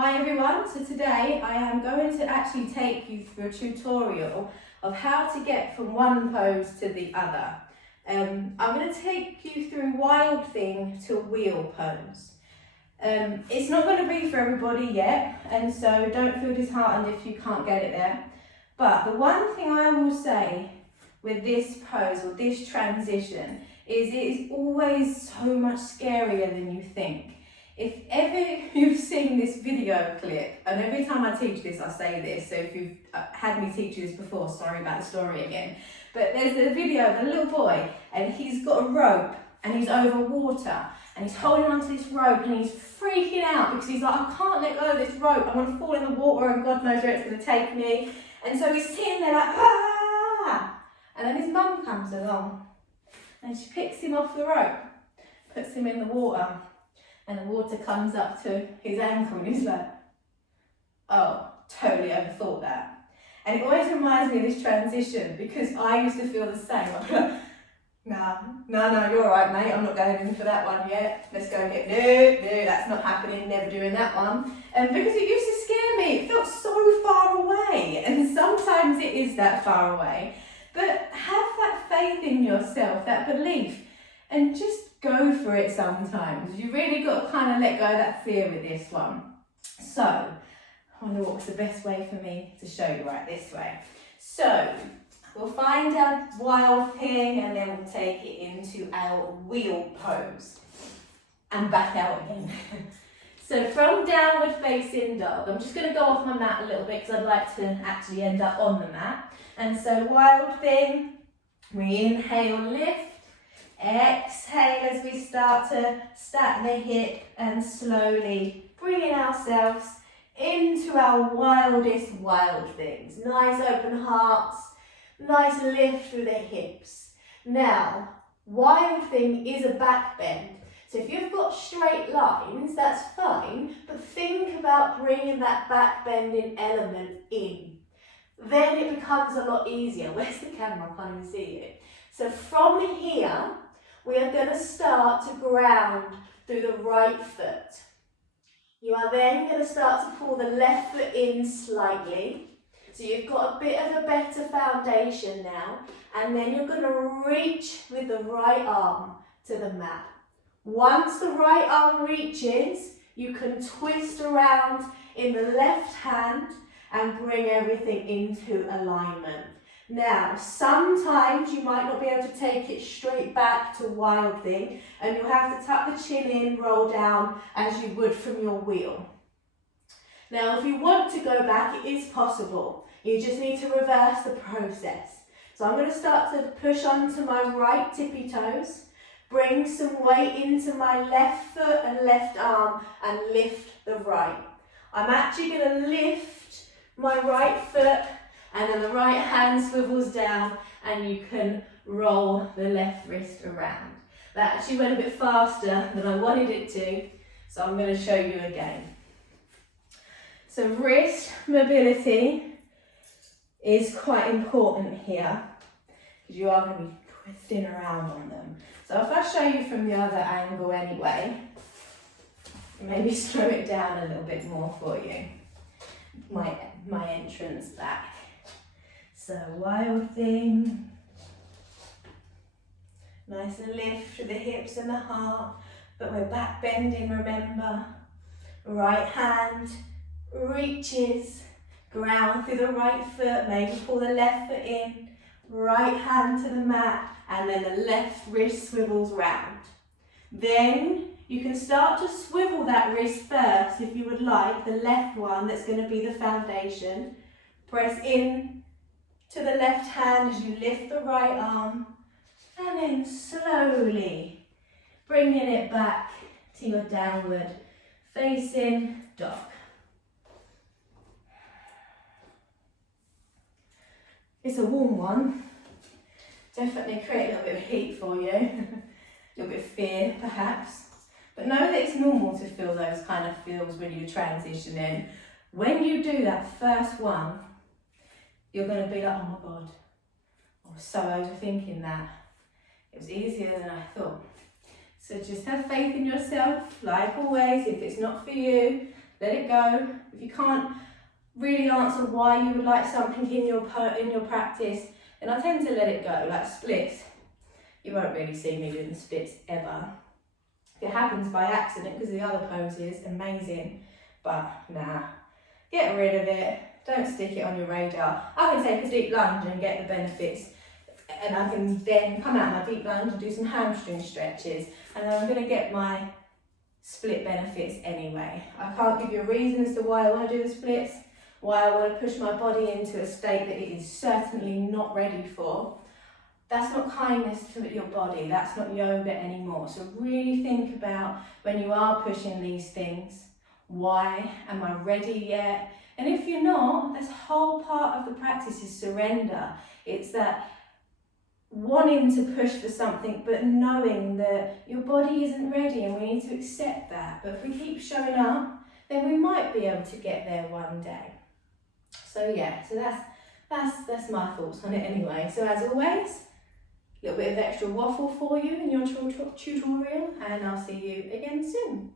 Hi everyone, so today I am going to actually take you through a tutorial of how to get from one pose to the other. I'm going to take you through wild thing to wheel pose. It's not going to be for everybody yet, and so don't feel disheartened if you can't get it there. But the one thing I will say with this pose or this transition is it is always so much scarier than you think. If ever you've seen this video clip, and every time I teach this I say this, so if you've had me teach you this before, sorry about the story again, but there's a video of a little boy and he's got a rope and he's over water and he's holding onto this rope and he's freaking out because he's like, I can't let go of this rope, I'm going to fall in the water and God knows where it's going to take me. And so he's sitting there like, ah! And then his mum comes along and she picks him off the rope, puts him in the water, and the water comes up to his ankle and he's like, oh, totally overthought that. And it always reminds me of this transition because I used to feel the same. I'd be like, no, you're all right, mate, I'm not going in for that one yet. Let's go and get, no, that's not happening, never doing that one. And because it used to scare me, it felt so far away. And sometimes it is that far away. But have that faith in yourself, that belief, and just go for it sometimes. You really got to kind of let go of that fear with this one. So, I wonder what was the best way for me to show you right this way. So, we'll find our wild thing and then we'll take it into our wheel pose. And back out again. So from downward facing dog, I'm just going to go off my mat a little bit because I'd like to actually end up on the mat. And so wild thing, we inhale, lift. Exhale as we start to stack the hip and slowly bringing ourselves into our wildest wild things. Nice open hearts, nice lift through the hips. Now, wild thing is a back bend. So if you've got straight lines, that's fine, but think about bringing that back bending element in. Then it becomes a lot easier. Where's the camera? I can't even see it. So from here, we are going to start to ground through the right foot. You are then going to start to pull the left foot in slightly. So you've got a bit of a better foundation now. And then you're going to reach with the right arm to the mat. Once the right arm reaches, you can twist around in the left hand and bring everything into alignment. Now, sometimes you might not be able to take it straight back to wild thing and you'll have to tuck the chin in, roll down as you would from your wheel. Now, if you want to go back, it is possible. You just need to reverse the process. So I'm going to start to push onto my right tippy toes, bring some weight into my left foot and left arm and lift the right. I'm actually going to lift my right foot and then the right hand swivels down and you can roll the left wrist around. That actually went a bit faster than I wanted it to, so I'm going to show you again. So wrist mobility is quite important here because you are going to be twisting around on them. So if I show you from the other angle anyway, maybe slow it down a little bit more for you. My entrance back. So wild thing, nice and lift through the hips and the heart, but we're back bending, remember. Right hand reaches, ground through the right foot, maybe pull the left foot in, right hand to the mat, and then the left wrist swivels round. Then you can start to swivel that wrist first if you would like, the left one that's going to be the foundation. Press in to the left hand as you lift the right arm and then slowly bringing it back to your downward facing dog. It's a warm one, definitely create a little bit of heat for you, a little bit of fear perhaps, but know that it's normal to feel those kind of feels when you transition in. When you do that first one, you're going to be like, oh my God, I was so overthinking that. It was easier than I thought. So just have faith in yourself, like always. If it's not for you, let it go. If you can't really answer why you would like something in your practice, then I tend to let it go. Like splits, you won't really see me doing the splits ever. If it happens by accident because the other pose is amazing, but nah, get rid of it. Don't stick it on your radar. I can take a deep lunge and get the benefits, and I can then come out my deep lunge and do some hamstring stretches, and then I'm going to get my split benefits anyway. I can't give you a reason as to why I want to do the splits, why I want to push my body into a state that it is certainly not ready for. That's not kindness to your body, that's not yoga anymore. So really think about when you are pushing these things, why? Am I ready yet? And if you're not, this whole part of the practice is surrender. It's that wanting to push for something, but knowing that your body isn't ready, and we need to accept that. But if we keep showing up, then we might be able to get there one day. So yeah, so that's my thoughts on it anyway. So as always, a little bit of extra waffle for you in your tutorial, and I'll see you again soon.